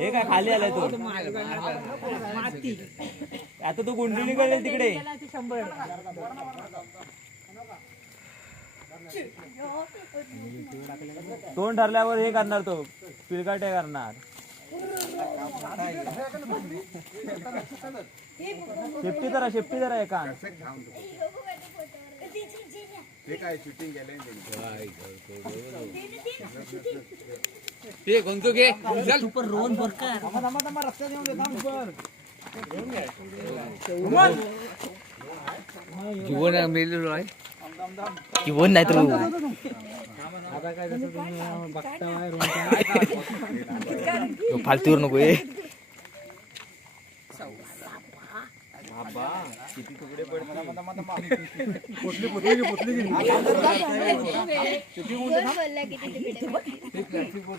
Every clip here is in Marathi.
हे काय खाली आलाय तो? आता तू गुंडली करेल तिकडे. तोंड ठरल्यावर हे करणार तो. पिळगाटे करणार. शेफ्टी जरा शेफ्टी जरा एका ते काय शूटिंग केलंय त्यांनी. ते कोणतो घे चल जीवन मेलेलो आहे जीवन नाही तर फालतूर नको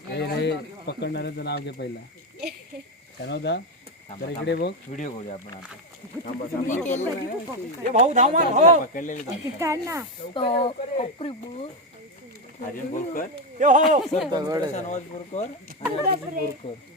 ये पकडणाऱ्याचं नाव घे पहिला त्यानंतर जरा इकडे बघ व्हिडिओ करूया आपण आता आर्यन बोलकर सनवाज बोरकर आणि अभिजित बोरकर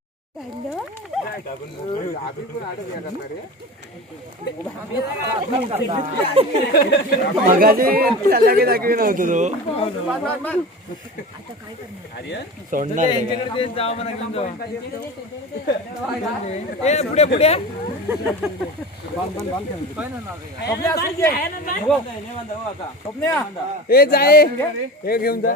मगाशी त्याला काही तो. सोडणार पुढे पुढे. ए जाय. हे घेऊन जा.